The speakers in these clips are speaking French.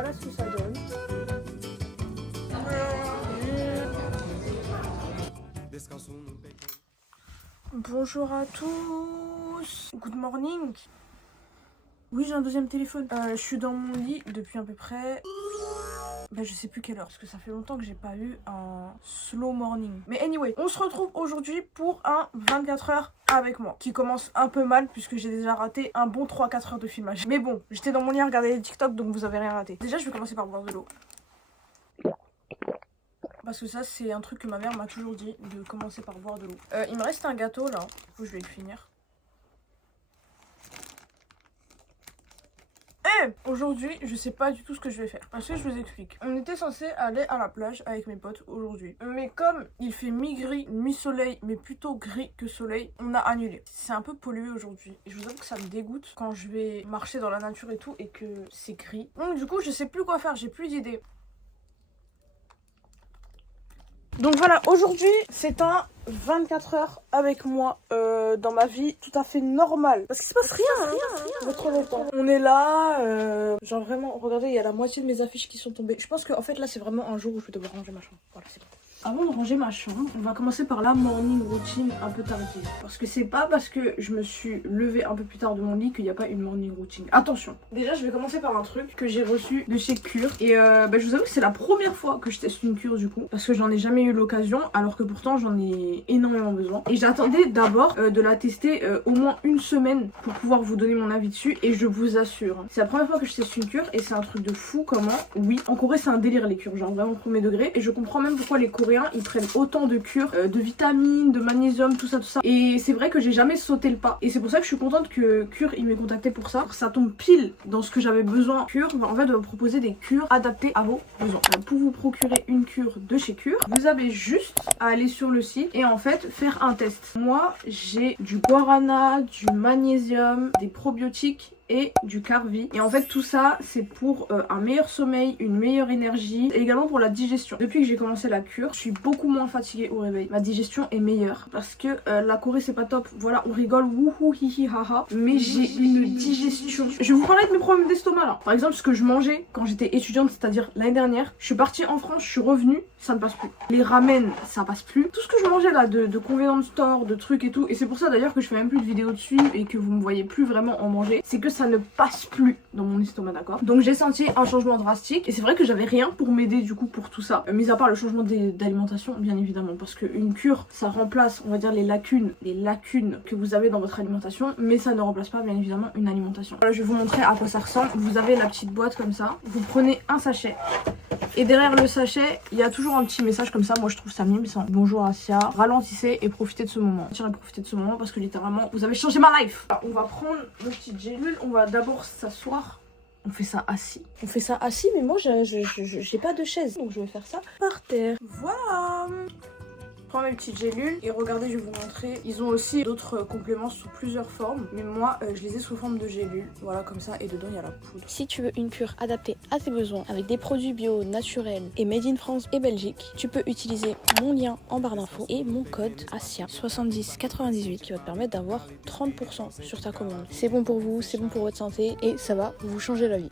voilà ce que ça donne. Bonjour à tous. Good morning. Oui, j'ai un deuxième téléphone. Je suis dans mon lit depuis à peu près... je sais plus quelle heure, parce que ça fait longtemps que j'ai pas eu un slow morning. Mais anyway, on se retrouve aujourd'hui pour un 24 heures avec moi, qui commence un peu mal puisque j'ai déjà raté un bon 3-4 heures de filmage. Mais bon, j'étais dans mon lit à regarder les TikTok, donc vous avez rien raté. Déjà, je vais commencer par boire de l'eau. Parce que ça, c'est un truc que ma mère m'a toujours dit, de commencer par boire de l'eau. Il me reste un gâteau là, du coup je vais le finir. Aujourd'hui, je sais pas du tout ce que je vais faire. Parce que je vous explique. On était censé aller à la plage avec mes potes aujourd'hui. Mais comme il fait mi-gris, mi-soleil, mais plutôt gris que soleil, on a annulé. C'est un peu pollué aujourd'hui. Et je vous avoue que ça me dégoûte quand je vais marcher dans la nature et tout et que c'est gris. Donc du coup, je sais plus quoi faire, j'ai plus d'idées. Donc voilà, aujourd'hui, c'est un 24 heures avec moi dans ma vie tout à fait normale. Parce qu'il se passe rien, votre longtemps. On est là, genre vraiment, regardez, il y a la moitié de mes affiches qui sont tombées. Je pense qu'en fait là, c'est vraiment un jour où je vais devoir ranger ma chambre. Voilà, c'est bon. Avant de ranger ma chambre, on va commencer par la morning routine un peu tardive. Parce que c'est pas parce que je me suis levée un peu plus tard de mon lit qu'il n'y a pas une morning routine. Attention. Déjà, je vais commencer par un truc que j'ai reçu de chez Cure. Et je vous avoue que c'est la première fois que je teste une cure du coup. Parce que j'en ai jamais eu l'occasion, alors que pourtant j'en ai énormément besoin. Et j'attendais d'abord de la tester au moins une semaine pour pouvoir vous donner mon avis dessus. Et je vous assure, c'est la première fois que je teste une cure et c'est un truc de fou comment, oui, en Corée c'est un délire les cures, genre vraiment premier degré. Et je comprends même pourquoi les Coréens ils prennent autant de cures, de vitamines, de magnésium, tout ça. Et c'est vrai que j'ai jamais sauté le pas. Et c'est pour ça que je suis contente que Cure il m'ait contacté pour ça. Ça tombe pile dans ce que j'avais besoin. Cure va en fait me proposer des cures adaptées à vos besoins. Pour vous procurer une cure de chez Cure, vous avez juste à aller sur le site et en fait faire un test. Moi j'ai du guarana, du magnésium, des probiotiques et du carvi. Et en fait tout ça c'est pour un meilleur sommeil, une meilleure énergie et également pour la digestion. Depuis que j'ai commencé la cure, je suis beaucoup moins fatiguée au réveil. Ma digestion est meilleure parce que la Corée c'est pas top. Voilà, on rigole wouhou hihi haha, mais j'ai une digestion. Je vais vous parler de mes problèmes d'estomac là. Par exemple ce que je mangeais quand j'étais étudiante, c'est-à-dire l'année dernière. Je suis partie en France, je suis revenue, ça ne passe plus. Les ramen, ça passe plus. Tout ce que je mangeais là de convenience store, de trucs et tout, et c'est pour ça d'ailleurs que je fais même plus de vidéos dessus et que vous me voyez plus vraiment en manger, c'est que ça ne passe plus dans mon estomac, d'accord? Donc j'ai senti un changement drastique et c'est vrai que j'avais rien pour m'aider du coup pour tout ça, mis à part le changement d'alimentation bien évidemment, parce qu'une cure ça remplace on va dire les lacunes que vous avez dans votre alimentation, mais ça ne remplace pas bien évidemment une alimentation. Voilà, je vais vous montrer à quoi ça ressemble. Vous avez la petite boîte comme ça, vous prenez un sachet et derrière le sachet il y a toujours un petit message comme ça. Moi je trouve ça mime, c'est bonjour Asia, ralentissez et profitez de ce moment. Profitez de ce moment parce que littéralement vous avez changé ma life. Alors, on va prendre nos petites gélules, on va d'abord s'asseoir. On fait ça assis. On fait ça assis, mais moi j'ai pas de chaise, donc je vais faire ça par terre. Voilà. Je prends mes petites gélules et regardez, je vais vous montrer. Ils ont aussi d'autres compléments sous plusieurs formes, mais moi je les ai sous forme de gélules. Voilà, comme ça, et dedans il y a la poudre. Si tu veux une cure adaptée à tes besoins avec des produits bio, naturels et made in France et Belgique, tu peux utiliser mon lien en barre d'infos et mon code ASIA7098 qui va te permettre d'avoir 30% sur ta commande. C'est bon pour vous, c'est bon pour votre santé et ça va vous changer la vie.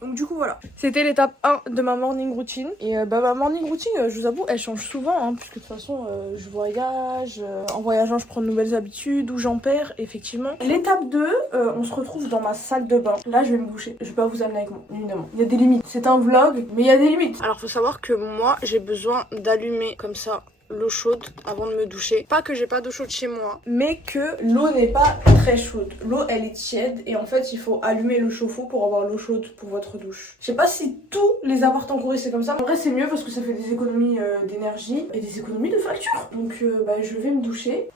Donc du coup voilà, c'était l'étape 1 de ma morning routine. Et ma morning routine, je vous avoue, elle change souvent, hein, puisque de toute façon je voyage, en voyageant je prends de nouvelles habitudes ou j'en perds, effectivement. L'étape 2, on se retrouve dans ma salle de bain. Là je vais me doucher, je vais pas vous amener avec moi, évidemment. Il y a des limites, c'est un vlog, mais il y a des limites. Alors faut savoir que moi j'ai besoin d'allumer comme ça l'eau chaude avant de me doucher. Pas que j'ai pas d'eau chaude chez moi, mais que l'eau n'est pas très chaude. L'eau elle est tiède et en fait il faut allumer le chauffe-eau pour avoir l'eau chaude pour votre douche. Je sais pas si tous les appartements en Corée c'est comme ça. En vrai c'est mieux parce que ça fait des économies d'énergie et des économies de facture. Donc je vais me doucher.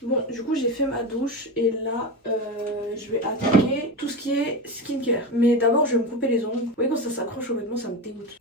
Bon, du coup j'ai fait ma douche et là je vais attaquer tout ce qui est skincare. Mais d'abord je vais me couper les ongles. Vous voyez quand ça s'accroche aux vêtements ça me dégoûte.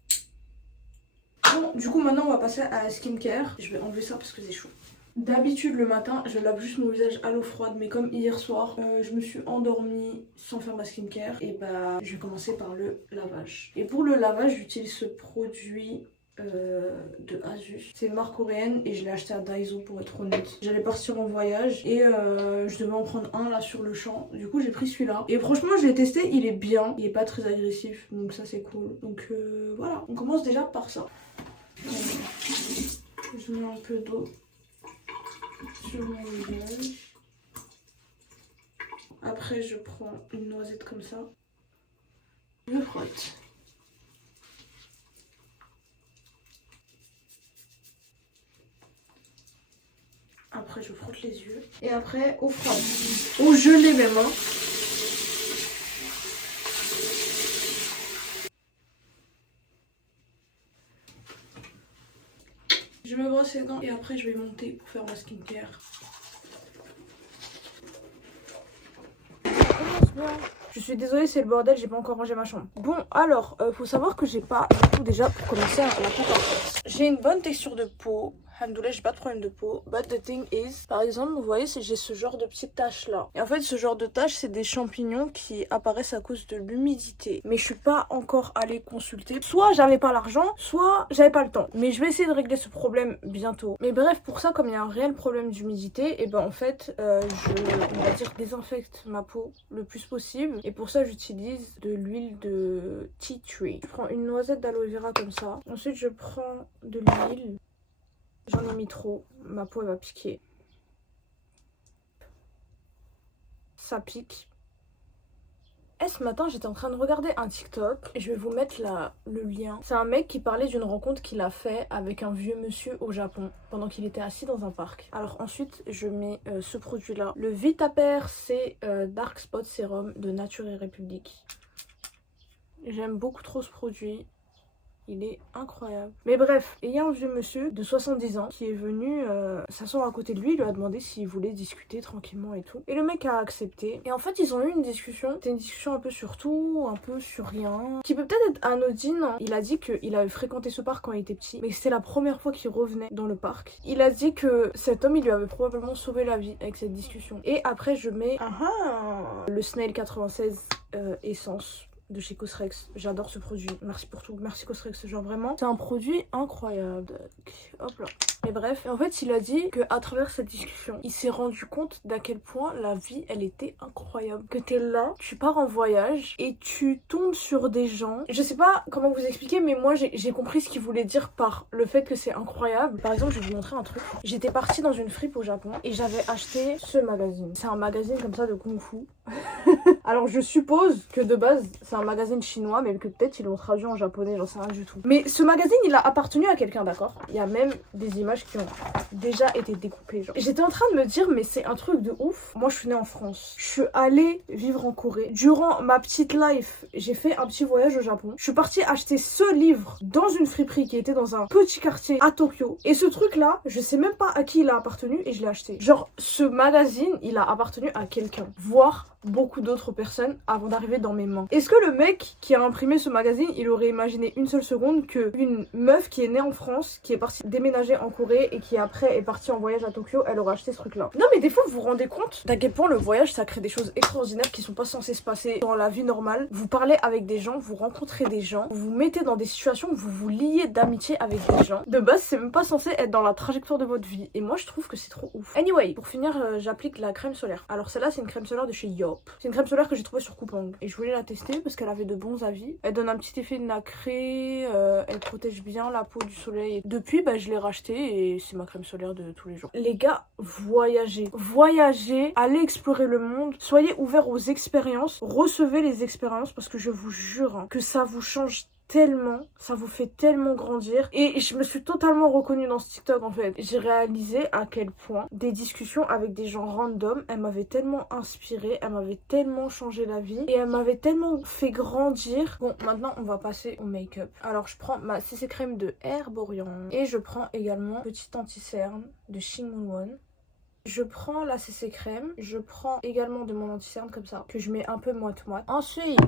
Bon, du coup maintenant on va passer à la skincare. Je vais enlever ça parce que c'est chaud. D'habitude le matin je lave juste mon visage à l'eau froide, mais comme hier soir je me suis endormie sans faire ma skincare, et je vais commencer par le lavage. Et pour le lavage j'utilise ce produit de Asus. C'est une marque coréenne et je l'ai acheté à Daiso pour être honnête. J'allais partir en voyage et je devais en prendre un là sur le champ. Du coup j'ai pris celui-là. Et franchement je l'ai testé, il est bien. Il est pas très agressif donc ça c'est cool. Donc voilà, on commence déjà par ça. Je mets un peu d'eau sur mon visage. Après je prends une noisette comme ça. Je frotte. Après je frotte les yeux. Et après au froid. Au gelé même hein. Je me brosse les dents et après je vais monter pour faire ma skincare. Je suis désolée, c'est le bordel, j'ai pas encore rangé ma chambre. Bon, alors, faut savoir que j'ai pas du tout déjà pour commencer à la coupe en face. J'ai une bonne texture de peau. Alhamdoulilah, j'ai pas de problème de peau. But the thing is, par exemple, vous voyez, j'ai ce genre de petites taches là. Et en fait, ce genre de taches, c'est des champignons qui apparaissent à cause de l'humidité. Mais je suis pas encore allée consulter. Soit j'avais pas l'argent, soit j'avais pas le temps. Mais je vais essayer de régler ce problème bientôt. Mais bref, pour ça, comme il y a un réel problème d'humidité, et ben en fait, on va dire, désinfecte ma peau le plus possible. Et pour ça, j'utilise de l'huile de tea tree. Je prends une noisette d'aloe vera comme ça. Ensuite, je prends de l'huile. J'en ai mis trop, ma peau elle va piquer. Ça pique. Et ce matin j'étais en train de regarder un TikTok et je vais vous mettre le lien. C'est un mec qui parlait d'une rencontre qu'il a fait avec un vieux monsieur au Japon pendant qu'il était assis dans un parc. Alors ensuite je mets ce produit là. Le Vitaper c'est Dark Spot Serum de Nature et République. J'aime beaucoup trop ce produit. Il est incroyable. Mais bref, il y a un vieux monsieur de 70 ans qui est venu s'asseoir à côté de lui. Il lui a demandé s'il voulait discuter tranquillement et tout. Et le mec a accepté. Et en fait, ils ont eu une discussion. C'était une discussion un peu sur tout, un peu sur rien. Qui peut peut-être être anodine. Il a dit qu'il avait fréquenté ce parc quand il était petit. Mais que c'était la première fois qu'il revenait dans le parc. Il a dit que cet homme, il lui avait probablement sauvé la vie avec cette discussion. Et après, je mets le Snail 96 Essence de chez Cosrex. J'adore ce produit. Merci pour tout. Merci Cosrex. Genre vraiment, c'est un produit incroyable. Hop là. Mais bref, et en fait, il a dit qu'à travers cette discussion, il s'est rendu compte d'à quel point la vie, elle était incroyable. Que t'es là, tu pars en voyage et tu tombes sur des gens. Je sais pas comment vous expliquer, mais moi, j'ai compris ce qu'il voulait dire par le fait que c'est incroyable. Par exemple, je vais vous montrer un truc. J'étais partie dans une fripe au Japon et j'avais acheté ce magazine. C'est un magazine comme ça de Kung Fu. Alors, je suppose que de base, c'est un magazine chinois, mais que peut-être ils l'ont traduit en japonais, j'en sais rien du tout. Mais ce magazine, il a appartenu à quelqu'un, d'accord? Il y a même des images qui ont déjà été découpées. J'étais en train de me dire, mais c'est un truc de ouf. Moi, je suis née en France. Je suis allée vivre en Corée. Durant ma petite life, j'ai fait un petit voyage au Japon. Je suis partie acheter ce livre dans une friperie qui était dans un petit quartier à Tokyo. Et ce truc-là, je sais même pas à qui il a appartenu et je l'ai acheté. Genre, ce magazine, il a appartenu à quelqu'un. Voire beaucoup d'autres personnes avant d'arriver dans mes mains. Est-ce que le mec qui a imprimé ce magazine, il aurait imaginé une seule seconde que une meuf qui est née en France, qui est partie déménager en Corée et qui après est partie en voyage à Tokyo, elle aurait acheté ce truc là? Non mais des fois vous vous rendez compte d'à quel point le voyage ça crée des choses extraordinaires qui sont pas censées se passer dans la vie normale. Vous parlez avec des gens, vous rencontrez des gens, vous vous mettez dans des situations où vous vous liez d'amitié avec des gens. De base c'est même pas censé être dans la trajectoire de votre vie et moi je trouve que c'est trop ouf. Anyway, pour finir j'applique la crème solaire. Alors celle-là c'est une crème solaire de chez Yo. C'est une crème solaire que j'ai trouvée sur Coupang et je voulais la tester parce qu'elle avait de bons avis. Elle donne un petit effet nacré, elle protège bien la peau du soleil. Depuis, je l'ai rachetée et c'est ma crème solaire de tous les jours. Les gars, voyagez. Voyagez, allez explorer le monde. Soyez ouverts aux expériences. Recevez les expériences parce que je vous jure que ça vous change tellement, ça vous fait tellement grandir et je me suis totalement reconnue dans ce TikTok en fait. J'ai réalisé à quel point des discussions avec des gens random, elles m'avaient tellement inspirée, elles m'avaient tellement changé la vie et elles m'avaient tellement fait grandir. Bon, maintenant on va passer au make-up. Alors je prends ma CC crème de Herborian et je prends également petit anti-cerne de Shin Won. Je prends la CC crème, je prends également de mon anti-cerne comme ça, que je mets un peu moite-moite. Ensuite,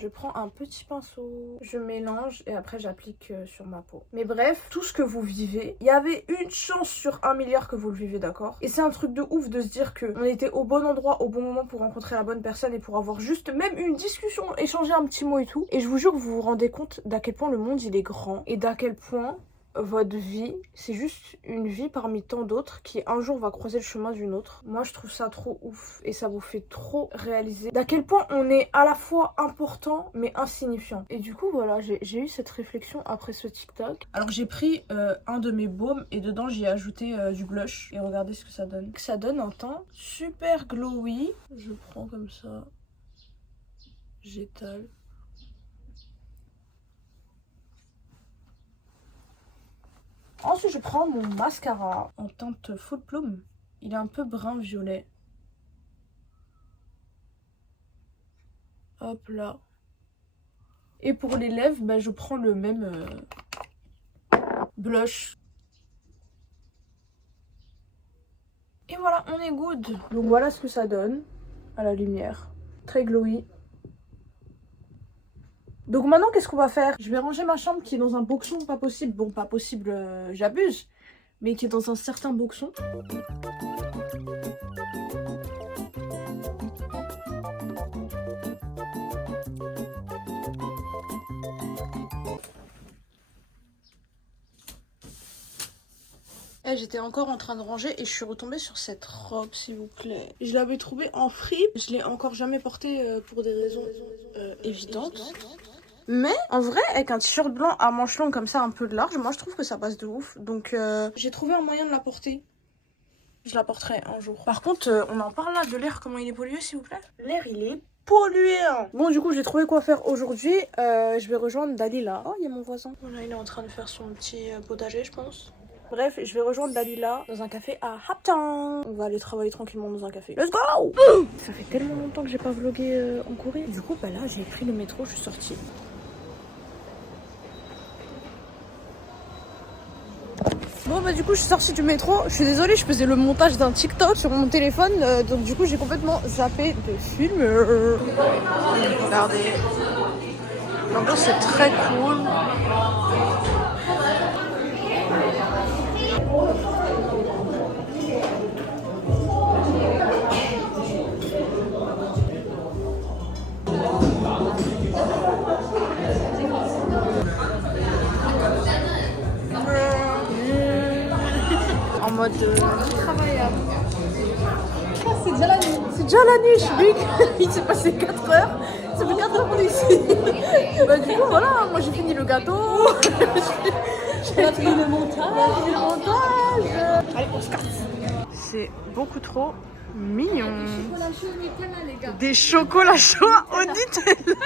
je prends un petit pinceau, je mélange et après j'applique sur ma peau. Mais bref, tout ce que vous vivez, il y avait une chance sur 1 milliard que vous le vivez, d'accord? Et c'est un truc de ouf de se dire que on était au bon endroit, au bon moment pour rencontrer la bonne personne et pour avoir juste même une discussion, échanger un petit mot et tout. Et je vous jure que vous vous rendez compte d'à quel point le monde il est grand et d'à quel point votre vie, c'est juste une vie parmi tant d'autres qui un jour va croiser le chemin d'une autre. Moi je trouve ça trop ouf et ça vous fait trop réaliser d'à quel point on est à la fois important mais insignifiant. Et du coup voilà, j'ai eu cette réflexion après ce TikTok. Alors j'ai pris un de mes baumes et dedans j'ai ajouté du blush et regardez ce que ça donne. Ça donne un teint super glowy. Je prends comme ça, j'étale. Ensuite, je prends mon mascara en teinte Full Plume. Il est un peu brun-violet. Hop là. Et pour les lèvres, bah, je prends le même blush. Et voilà, on est good. Donc voilà ce que ça donne à la lumière. Très glowy. Donc maintenant, qu'est-ce qu'on va faire? Je vais ranger ma chambre qui est dans un boxon pas possible. Bon, pas possible, j'abuse. Mais qui est dans un certain boxon. J'étais encore en train de ranger et je suis retombée sur cette robe, s'il vous plaît. Je l'avais trouvée en fripe. Je l'ai encore jamais portée pour des raisons évidentes. Mais en vrai, avec un t-shirt blanc à manches longues comme ça, un peu large, moi je trouve que ça passe de ouf. Donc j'ai trouvé un moyen de la porter. Je la porterai un jour. Par contre, on en parle là de l'air, comment il est pollué, s'il vous plaît? L'air, il est pollué, hein. Bon, du coup, j'ai trouvé quoi faire aujourd'hui. Je vais rejoindre Dalila. Oh, il y a mon voisin. Voilà, il est en train de faire son petit potager, je pense. Bref, je vais rejoindre Dalila dans un café à Uptown. On va aller travailler tranquillement dans un café. Let's go! Ça fait tellement longtemps que j'ai pas vlogué en Corée. Du coup, bah là, j'ai pris le métro, je suis sortie. Bon bah du coup je suis sortie du métro, je suis désolée, je faisais le montage d'un TikTok sur mon téléphone, donc du coup j'ai complètement zappé de film. Regardez, l'ambiance c'est très cool. En mode travaillable. C'est déjà la nuit. C'est déjà la nuit, je suis big. Il s'est passé 4 heures. Ça fait 4 heures qu'on est ici. Bah du coup voilà, moi j'ai fini le gâteau. J'ai fini le montage. Allez, on se casse. C'est beaucoup trop mignon. Des chocolats chauds au Nutella.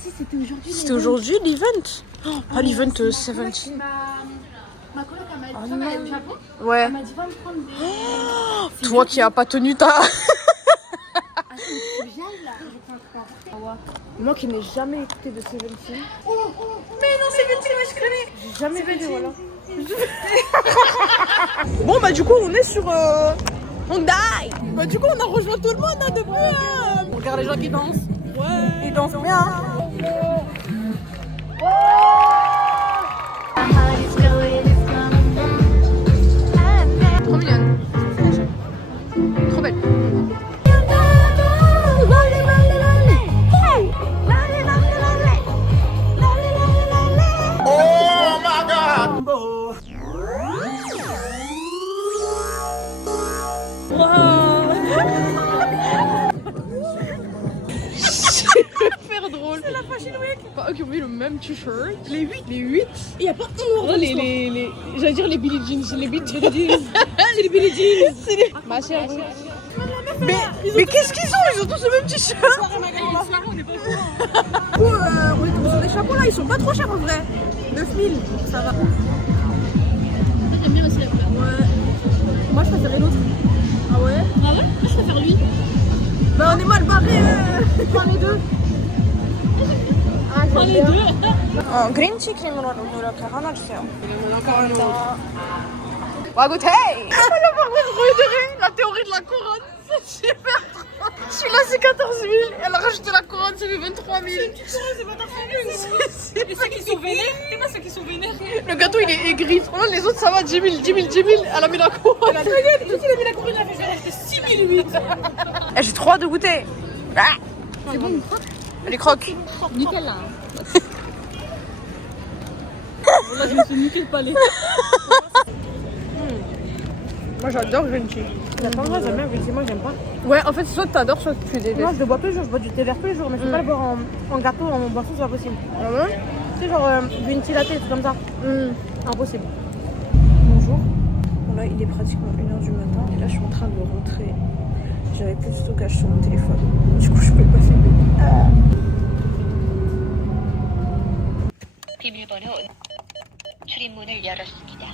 Si, c'était aujourd'hui. C'était aujourd'hui l'event. Oh, pas l'event 17. Ma coloc, elle m'a dit, elle est au Japon. Ouais. Elle m'a dit, va me prendre des. Oh, toi qui as pas tenu ta. Attends, tu viens là. Je peux encore. Moi qui n'ai jamais écouté de Seventeen. Mais non, Seventeen, moi je connais. J'ai jamais vu, voilà. Bon bah du coup on est sur Hyundai. Bah du coup on a rejoint tout le monde hein, depuis. On regarde les gens qui dansent. Ouais. Ils dansent bien. Trop mignonne. Trop belle. Super drôle. C'est la Fashion Week. Enfin, eux qui ont mis le même t-shirt. Les 8. Il n'y a pas un ordre. J'allais dire les Billie Jeans. Les Billie Jeans. C'est les Billie Jeans. C'est les... Ma chère. Mais qu'est-ce qu'ils ont? Ils ont tous le même t-shirt. On est pas au courant. On est tombés sur des chapeaux là. Ils sont pas trop chers en vrai. 9000. Ça va. J'aime bien aussi la couleur. Ouais. Moi je préférais l'autre. Ah ouais? Ah ouais? Moi je préfère lui. Bah on est mal barrés. Prends les deux. Prends les deux. 그린치 크림으로 이렇게 하나 주세요. On va goûter. La théorie de la couronne, c'est super trop. Celui-là, c'est 14 000. Elle a rajouté la couronne, ça fait 23 000. C'est pas ta famille. Et ceux qui sont vénères, c'est pas ceux qui sont vénères. Le gâteau, il est aigri. Franchement, les autres, ça va. 10 000, 10 000, 10 000. Elle a mis la couronne. Regarde, il a mis la couronne, il a fait 6008. Eh, j'ai trop hâte de goûter. Ah, C'est bon, une croque. les croques. Nickel là. Là, je me suis niqué le palais. Moi, j'adore green tea. La pas moi, j'aime bien, mais moi, j'aime pas. Ouais, en fait, soit t'adores, soit tu détestes. Moi, je le bois tous les jours, je bois du thé vert tous les jours, mais je peux pas le boire en gâteau, en boisson, c'est pas possible. Ah ouais? Tu sais, genre green tea latte, tout comme ça. Impossible. Bonjour. Bon, là, il est pratiquement 1h du matin et là, je suis en train de rentrer. J'avais plus de stockage sur mon téléphone. Du coup, je peux pas filmer. 비밀번호 출입문을 열었습니다.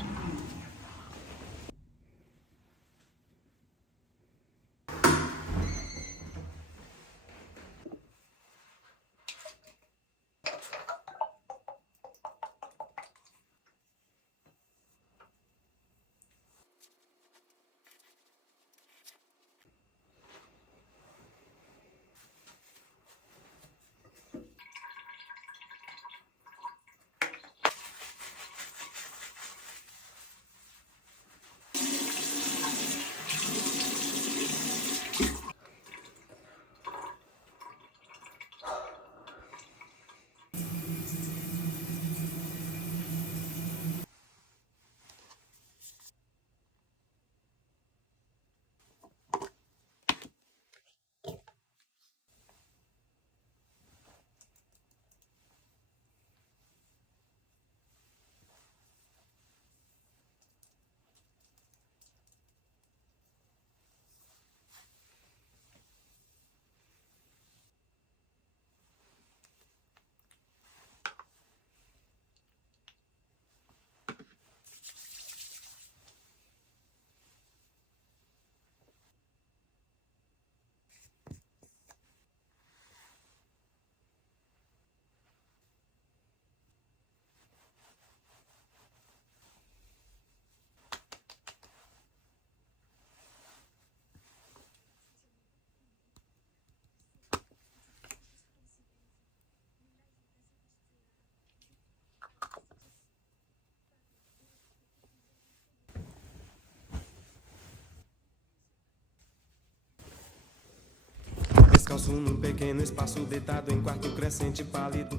Descalço num pequeno espaço, deitado em quarto crescente, pálido.